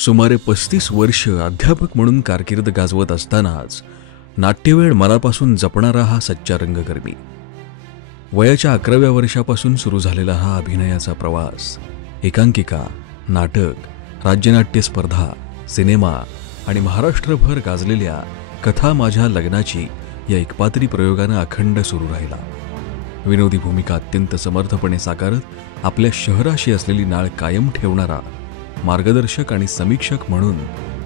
सुमारे 35 वर्ष अध्यापक म्हणून कारकीर्द गाजवत असतानाच नाट्यवेळ मनापासून जपणारा हा सच्चा रंगकर्मी. वयाच्या 11व्या वर्षापासून सुरू झालेला हा अभिनयाचा प्रवास एकांकिका, नाटक, राज्यनाट्य स्पर्धा, सिनेमा आणि महाराष्ट्रभर गाजलेल्या कथा माझ्या लग्नाची या एकपात्री प्रयोगानं अखंड सुरू राहिला. विनोदी भूमिका अत्यंत समर्थपणे साकारत आपल्या शहराशी असलेली नाळ कायम ठेवणारा, मार्गदर्शक आणि समीक्षक म्हणून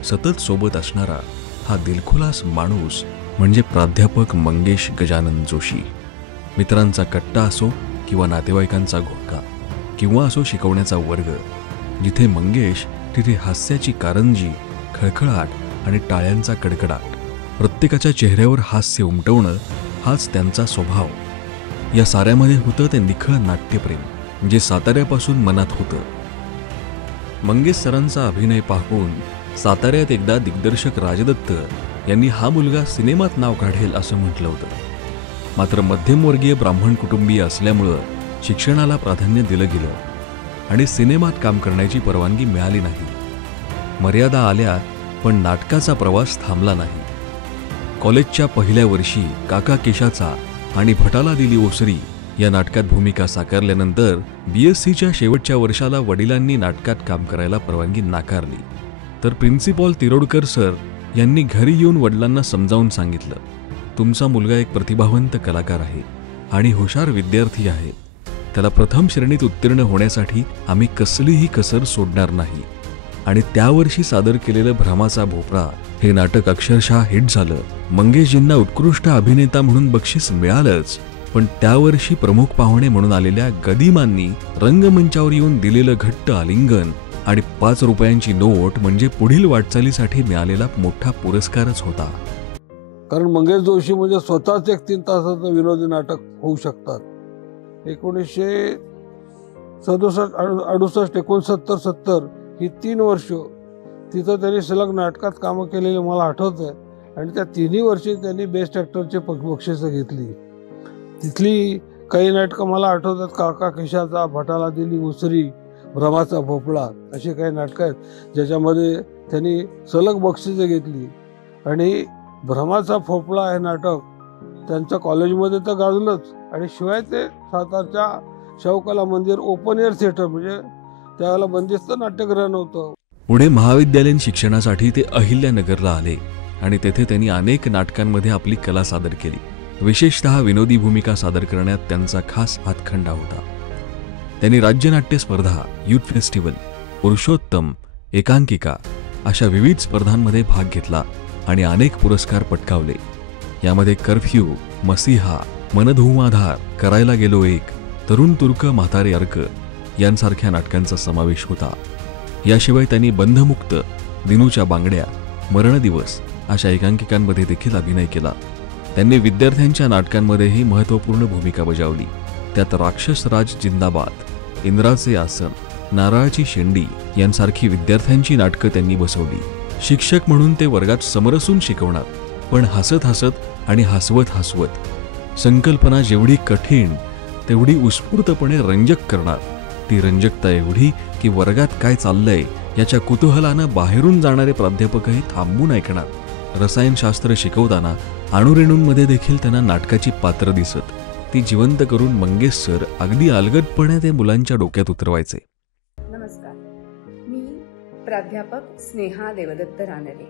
सतत सोबत असणारा हा दिलखुलास माणूस म्हणजे प्राध्यापक मंगेश गजानन जोशी. मित्रांचा कट्टा असो किंवा नातेवाईकांचा घोटका किंवा असो शिकवण्याचा वर्ग, जिथे मंगेश तिथे हास्याची कारंजी, खळखळाट आणि टाळ्यांचा कडकडाट. प्रत्येकाच्या चेहऱ्यावर हास्य उमटवणं हाच त्यांचा स्वभाव. या साऱ्यामध्ये होतं ते निखळ नाट्यप्रेम, जे साताऱ्यापासून मनात होतं. मंगेश सरांचा अभिनय पाहून साताऱ्यात एकदा दिग्दर्शक राजदत्त यांनी हा मुलगा सिनेमात नाव काढेल असं म्हटलं होतं. मात्र मध्यमवर्गीय ब्राह्मण कुटुंबीय असल्यामुळं शिक्षणाला प्राधान्य दिलं गेलं आणि सिनेमात काम करण्याची परवानगी मिळाली नाही. मर्यादा आल्या, पण नाटकाचा प्रवास थांबला नाही. कॉलेजच्या पहिल्या वर्षी काका केशाचा आणि भटाला दिली ओसरी या नाटकात भूमिका साकारल्यानंतर BScच्या शेवटच्या वर्षाला वडिलांनी नाटकात काम करायला परवानगी नाकारली. तर प्रिन्सिपॉल तिरोडकर सर यांनी घरी येऊन वडिलांना समजावून सांगितलं, तुमचा मुलगा एक प्रतिभावंत कलाकार आहे आणि हुशार विद्यार्थी आहे. त्याला प्रथम श्रेणीत उत्तीर्ण होण्यासाठी आम्ही कसलीही कसर सोडणार नाही. आणि त्यावर्षी सादर केलेलं भ्रमाचा भोपळा हे नाटक अक्षरशः हिट झालं. मंगेशजींना उत्कृष्ट अभिनेता म्हणून बक्षीस मिळालंच, पण त्यावर्षी प्रमुख पाहुणे म्हणून आलेल्या गदिमांनी रंगमंचावर येऊन दिलेलं घट्ट आलिंगन आणि 5 रुपयांची नोट म्हणजे पुढील वाटचालीसाठी मिळालेला मोठा पुरस्कारच होता. कारण मंगेश जोशी म्हणजे स्वतःच एक 3 तासाचं विनोदी नाटक होऊ शकतात. 1967, 68, 69, 70 ही 3 वर्ष तिथं त्यांनी सलग नाटकात कामं केलेली मला आठवतंय. आणि त्या 3ही वर्षी त्यांनी बेस्ट ॲक्टरचे बक्षिसं घेतली. तिथली काही नाटकं मला आठवतात, काका केशाचा, भटाला दिली उसरी, भ्रमाचा भोपळा, अशी काही नाटकं आहेत ज्याच्यामध्ये त्यांनी सलग बक्षिसं घेतली. आणि भ्रमाचा भोपळा हे नाटक त्यांच्या कॉलेजमध्ये तर गाजलंच, आणि शिवाय ते सातारच्या शाहूकला मंदिर ओपन एअर थिएटर, म्हणजे त्यावेळेला बंदिस्त नाट्यगृह नव्हतं. पुढे महाविद्यालयीन शिक्षणासाठी ते अहिल्यानगरला आले आणि तेथे त्यांनी अनेक नाटकांमध्ये आपली कला सादर केली. विशेषतः विनोदी भूमिका सादर करण्यात त्यांचा खास हातखंडा होता. त्यांनी राज्यनाट्य स्पर्धा, युथ फेस्टिवल, पुरुषोत्तम, एकांकिका अशा विविध स्पर्धांमध्ये भाग घेतला आणि अनेक पुरस्कार पटकावले. यामध्ये कर्फ्यू, मसीहा, मनधुमाधार, करायला गेलो एक, तरुण तुर्क म्हातारे अर्क यांसारख्या नाटकांचा समावेश होता. याशिवाय त्यांनी बंधमुक्त, दिनूच्या बांगड्या, मरणदिवस अशा एकांकिकांमध्ये देखील अभिनय केला. त्यांनी विद्यार्थ्यांच्या नाटकांमध्येही महत्त्वपूर्ण भूमिका बजावली. त्यात राक्षस राज जिंदाबाद, इंद्राचे आसन, नारळाची शेंडी यांसारखी विद्यार्थ्यांची नाटकं त्यांनी बसवली. शिक्षक म्हणून ते वर्गात समरसून शिकवणार, पण हसत हसत आणि हसवत हसवत. संकल्पना जेवढी कठीण तेवढी उत्स्फूर्तपणे रंजक करणार. ती रंजकता एवढी की वर्गात काय चाललंय याच्या कुतूहलानं बाहेरून जाणारे प्राध्यापकही थांबून ऐकणार. रसायनशास्त्र शिकवताना अणुरेणूंमध्ये देखील त्यांना नाटकाची पात्र दिसत. ती जिवंत करून मंगेश सर अगदी अलगदपणे ते मुलांच्या डोक्यात उतरवायचे. नमस्कार, मी प्राध्यापक स्नेहा देवदत्त रानडे.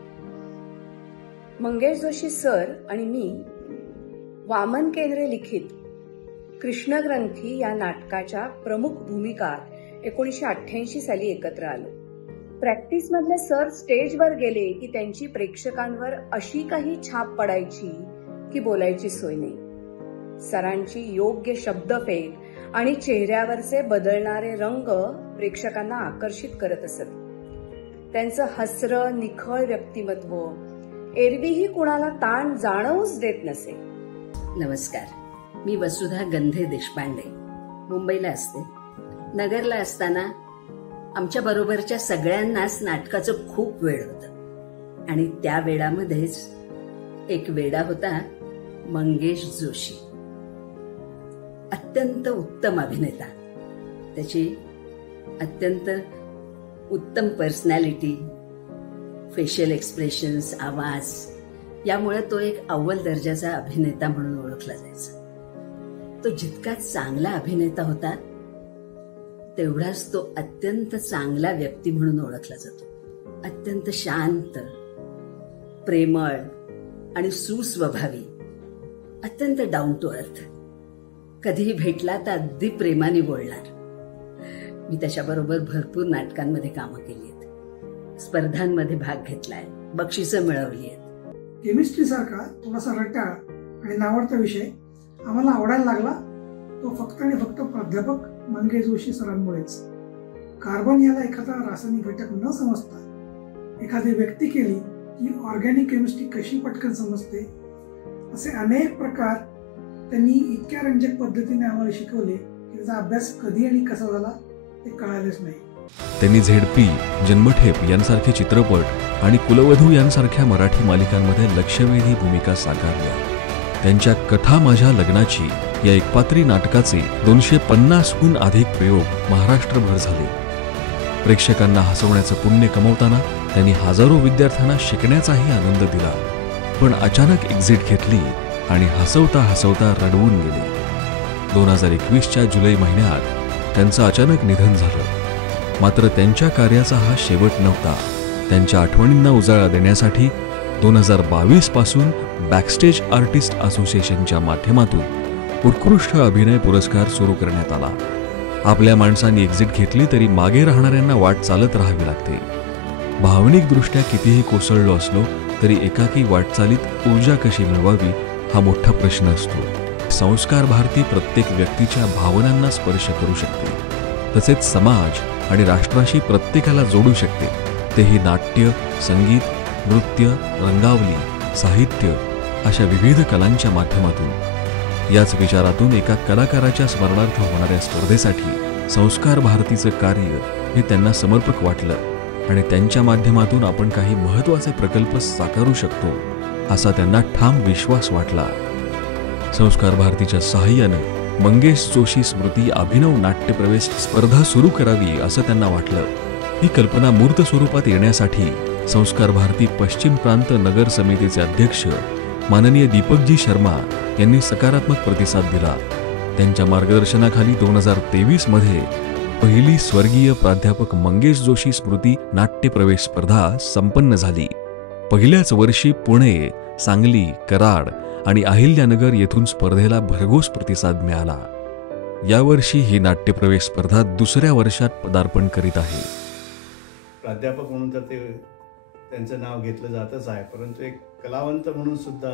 मंगेश जोशी सर आणि मी वामन केंद्रे लिखित कृष्णग्रंथी या नाटकाच्या प्रमुख भूमिकात 1988 साली एकत्र आलो. प्रॅक्टिसमधले सर स्टेजवर गेले की त्यांची प्रेक्षकांवर अशी काही छाप पडायची की बोलायची सोय नाही. सरांची योग्य शब्दफेक आणि चेहऱ्यावरचे बदलणारे रंग प्रेक्षकांना आकर्षित करत असत. त्यांचं हसरं निखळ व्यक्तिमत्व एरवीही कुणाला ताण जाणवूच देत नसे. नमस्कार, मी वसुधा गंधे देशपांडे. मुंबईला असते. नगरला असताना आमच्या बरोबरच्या सगळ्यांनाच नाटकाचं खूप वेड होतं आणि त्या वेडामध्येच एक वेडा होता मंगेश जोशी. अत्यंत उत्तम अभिनेता. त्याची अत्यंत उत्तम पर्सनॅलिटी, फेशियल एक्सप्रेशन्स, आवाज यामुळे तो एक अव्वल दर्जाचा अभिनेता म्हणून ओळखला जायचा. तो जितका चांगला अभिनेता होता तेवढाच तो अत्यंत चांगला व्यक्ती म्हणून ओळखला जातो. अत्यंत शांत, प्रेमळ आणि सुस्वभावी, अत्यंत डाऊन टू अर्थ. कधीही भेटला तर अगदी प्रेमाने बोलणार. मी त्याच्याबरोबर भरपूर नाटकांमध्ये कामं केली आहेत, स्पर्धांमध्ये भाग घेतलाय, बक्षिसं मिळवली आहेत. केमिस्ट्री सारखा थोडासा रटाळ आणि नावडता विषय आम्हाला आवडायला लागला तो फक्त आणि फक्त प्राध्यापक मंगेश जोशी सरांमुळेच. कार्बन याला एखादा रासायनिक घटक न समजता एखादी व्यक्ती केली की ऑर्गॅनिक केमिस्ट्री कशी पटकन समजते, असे अनेक प्रकार त्यांनी इतक्या रंजक पद्धतीने आम्हाला शिकवले की त्याचा अभ्यास कधी आणि कसा झाला ते कळालेच नाही. त्यांनी झेडपी, जन्मठेप यांसारखे चित्रपट आणि कुलवधू यांसारख्या मराठी मालिकांमध्ये लक्षवेधी भूमिका साकारल्या. त्यांच्या कथा माझ्या लग्नाची या एकपात्री नाटकाचे 250हून अधिक प्रयोग महाराष्ट्रभर झाले. प्रेक्षकांना हसवण्याचं पुण्य कमवताना त्यांनी हजारो विद्यार्थ्यांना शिकण्याचाही आनंद दिला. पण अचानक एक्झिट घेतली आणि हसवता हसवता रडवून गेले. 2021च्या जुलै महिन्यात त्यांचं अचानक निधन झालं. मात्र त्यांच्या कार्याचा हा शेवट नव्हता. त्यांच्या आठवणींना उजाळा देण्यासाठी 2022 पासून बॅकस्टेज आर्टिस्ट असोसिएशनच्या माध्यमातून उत्कृष्ट अभिनय पुरस्कार सुरू करण्यात आला. आपल्या माणसांनी एक्झिट घेतली तरी मागे राहणाऱ्यांना वाट चालत राहावी लागते. भावनिकदृष्ट्या कितीही कोसळलो असलो तरी एकाकी वाटचालीत ऊर्जा कशी मिळवावी हा मोठा प्रश्न असतो. संस्कार भारती प्रत्येक व्यक्तीच्या भावनांना स्पर्श करू शकते, तसेच समाज आणि राष्ट्राशी प्रत्येकाला जोडू शकते. तेही नाट्य, संगीत, नृत्य, रंगावली, साहित्य अशा विविध कलांच्या माध्यमातून. याच विचारातून एका कलाकाराच्या स्मरणार्थ होणाऱ्या स्पर्धेसाठी संस्कार भारतीचं कार्य हे त्यांना समर्पक वाटलं आणि त्यांच्या माध्यमातून आपण काही महत्त्वाचे प्रकल्प साकारू शकतो असा त्यांना ठाम विश्वास वाटला. संस्कार भारतीच्या सहाय्यानं मंगेश जोशी स्मृती अभिनव नाट्यप्रवेश स्पर्धा सुरू करावी असं त्यांना वाटलं. ही कल्पना मूर्त स्वरूपात येण्यासाठी संस्कार भारती पश्चिम प्रांत नगर समितीचे अध्यक्ष माननीय दीपकजी शर्मा यांनी सकारात्मक प्रतिसाद दिला. त्यांच्या मार्गदर्शनाखाली 2023 मध्ये पहिली स्वर्गीय प्राध्यापक मंगेश जोशी स्मृती नाट्यप्रवेश स्पर्धा संपन्न झाली. पहिल्याच वर्षी पुणे, सांगली, कराड आणि अहिल्यानगर येथून स्पर्धेला भरघोस प्रतिसाद मिळाला. यावर्षी ही नाट्यप्रवेश स्पर्धा दुसऱ्या वर्षात पदार्पण करीत आहे. प्राध्यापक म्हणून तर त्यांचं नाव घेतलं जातच आहे, परंतु एक कलावंत म्हणून सुद्धा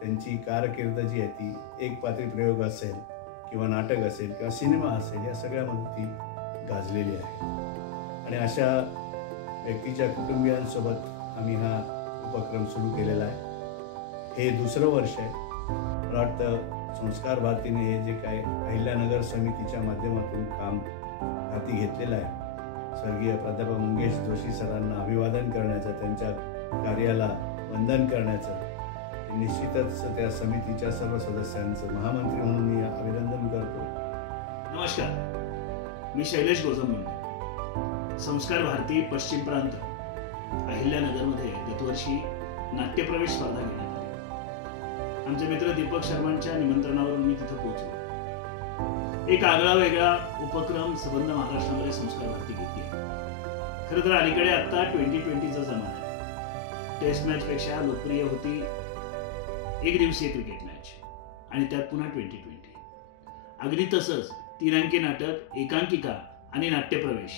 त्यांची कारकीर्द जी आहे ती एक पात्री प्रयोग असेल किंवा नाटक असेल किंवा सिनेमा असेल या सगळ्यामध्ये ती गाजलेली आहे. आणि अशा व्यक्तीच्या कुटुंबियांसोबत आम्ही हा उपक्रम सुरू केलेला आहे. हे दुसरं वर्ष आहे. मला वाटतं संस्कार भारतीने हे जे काय अहिल्यानगर समितीच्या माध्यमातून काम हाती घेतलेलं आहे, स्वर्गीय प्राध्यापक मंगेश जोशी सरांना अभिवादन करण्याचं, त्यांच्या कार्याला वंदन करण्याचं, निश्चितच त्या समितीच्या सर्व सदस्यांचं महामंत्री म्हणून मी अभिनंदन करतो. नमस्कार, मी शैलेश गोजम बोलतो. संस्कार भारती पश्चिम प्रांत अहिल्यानगरमध्ये गतवर्षी नाट्यप्रवेश स्पर्धा घेण्यात आली. आमचे मित्र दीपक शर्मांच्या निमंत्रणावरून मी तिथं पोहोचलो. एक आगळा वेगळा उपक्रम संबंध महाराष्ट्रामध्ये संस्कार भारती घेते. खरं तर अलीकडे आता 2020चा जमाना आहे. टेस्ट मॅच पेक्षा लोकप्रिय होती एक दिवसीय क्रिकेट मॅच आणि त्यात पुन्हा 2020. अगदी तसंच 3 अंकी नाटक, एकांकिका आणि नाट्यप्रवेश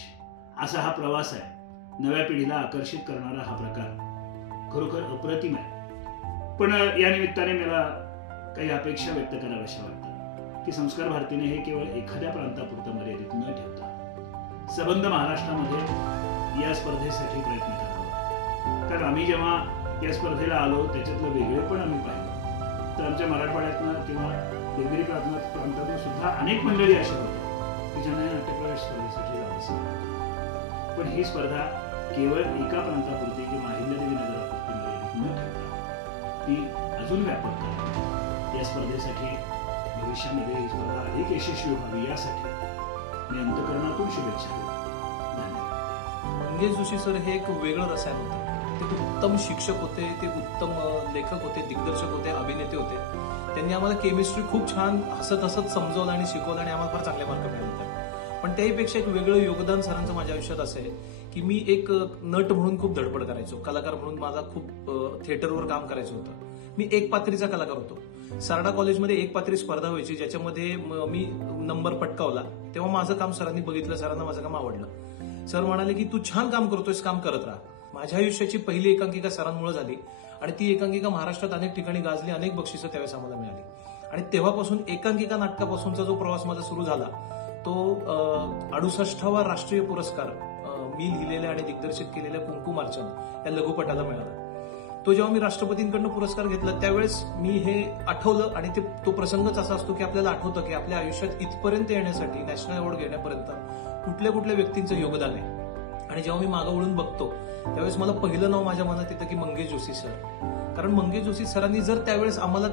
असा हा प्रवास आहे. नव्या पिढीला आकर्षित करणारा हा प्रकार खरोखर अप्रतिम आहे. पण या निमित्ताने मला काही अपेक्षा व्यक्त कराव्याशा वाटतात की संस्कार भारतीने हे केवळ एखाद्या प्रांतापुरतं मर्यादित न ठेवता संबंध महाराष्ट्रामध्ये या स्पर्धेसाठी प्रयत्न करावा. कारण आम्ही जेव्हा या स्पर्धेला आलो त्याच्यातलं वेगळेपण आम्ही पाहिलं तर आमच्या मराठवाड्यातनं किंवा देवगिरी प्रांतातून सुद्धा अनेक मंडळी अशी होती की ज्यांना नाट्यप्रवेश स्पर्धेसाठी जावंसं वाटतं. पण ही स्पर्धा केवळ एका प्रांतापुरती किंवा अहिल्यादेवी नगरापुरती मर्यादित न ठेवता ती अजून व्यापक करावी. या स्पर्धेसाठी भविष्यामध्ये ही स्पर्धा अधिक यशस्वी व्हावी यासाठी मी अंतःकरणातून शुभेच्छा देतो. धन्यवाद. मंगेश जोशी सर हे एक वेगळं रसायन होतं. ते उत्तम शिक्षक होते, ते उत्तम लेखक होते, दिग्दर्शक होते, अभिनेते होते. त्यांनी आम्हाला केमिस्ट्री खूप छान हसत हसत समजवलं आणि शिकवलं आणि आम्हाला फार चांगले मार्क मिळाले. पण त्याहीपेक्षा एक वेगळं योगदान सरांचं माझ्या आयुष्यात असं आहे की मी एक नट म्हणून खूप धडपड करायचो, कलाकार म्हणून माझा खूप थिएटरवर काम करायचं होतं. मी एक पात्रीचा कलाकार होतो. सारडा कॉलेजमध्ये एक पात्री स्पर्धा व्हायची, ज्याच्यामध्ये मी नंबर पटकावला. तेव्हा माझं काम सरांनी बघितलं, सरांना माझं काम आवडलं. सर म्हणाले की तू छान काम करतोयस, काम करत राहा. माझ्या आयुष्याची पहिली एकांकिका सरांमुळे झाली आणि ती एकांकिका महाराष्ट्रात अनेक ठिकाणी गाजली, अनेक बक्षिसं त्यावेळेस आम्हाला मिळाली. आणि तेव्हापासून एकांकिका नाटकापासूनचा जो प्रवास माझा सुरू झाला तो 68वा राष्ट्रीय पुरस्कार मी लिहिलेल्या आणि दिग्दर्शित केलेल्या कुंकुमार्चन या लघुपटाला मिळाला. तो जेव्हा मी राष्ट्रपतींकडनं पुरस्कार घेतला त्यावेळेस मी हे आठवलं आणि तो प्रसंगच असा असतो की आपल्याला आठवतं की आपल्या आयुष्यात इथपर्यंत येण्यासाठी, नॅशनल अवॉर्ड घेण्यापर्यंत कुठल्या कुठल्या व्यक्तींचं योगदान आहे. आणि जेव्हा मी मागं वळून बघतो त्यावेळेस मला पहिलं नाव माझ्या मनात येतं की मंगेश जोशी सर. कारण मंगेश जोशी सरांनी जर त्यावेळेस आम्हाला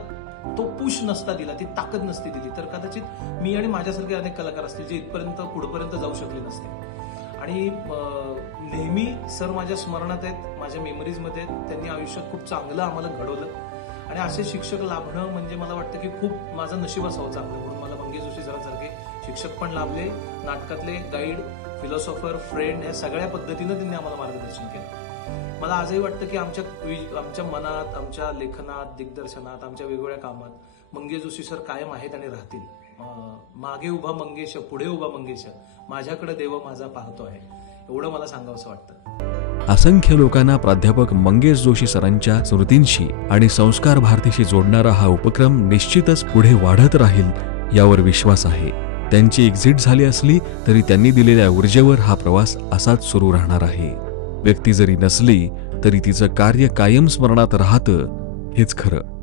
तो पुश नसता दिला, ती ताकद नसती दिली, तर कदाचित मी आणि माझ्यासारखे अनेक कलाकार असतील जे इथपर्यंत पुढेपर्यंत जाऊ शकले नसते. आणि नेहमी सर माझ्या स्मरणात आहेत, माझ्या मेमरीजमध्ये आहेत. त्यांनी आयुष्यात खूप चांगलं आम्हाला घडवलं आणि असे शिक्षक लाभणं म्हणजे मला वाटतं की खूप माझं नशीब असावं चांगलं. म्हणून मला मंगेश जोशी सरांसारखे शिक्षक पण लाभले. नाटकातले गाईड, फिलॉसॉफर, फ्रेंड ह्या सगळ्या पद्धतीनं त्यांनी आम्हाला मार्गदर्शन केलं. मला आजही वाटतं की आमच्या मनात, आमच्या लेखनात, दिग्दर्शनात, आमच्या वेगवेगळ्या कामात मंगेश जोशी सर कायम आहेत आणि राहतील. मागे उभा मंगेश, पुढे उभा मंगेश, माझ्याकडे देव माझा पाहतो आहे, एवढं मला सांगावंसं वाटतं. असंख्य लोकांना प्राध्यापक मंगेश जोशी सरांच्या स्मृतींशी आणि संस्कार भारतीशी जोडणारा हा उपक्रम निश्चितच पुढे वाढत राहील यावर विश्वास आहे. त्यांची एक्झिट झाली असली तरी त्यांनी दिलेल्या ऊर्जेवर हा प्रवास असाच सुरू राहणार आहे. व्यक्ती जरी नसली तरी तिचं कार्य कायम स्मरणात राहतं हेच खरं.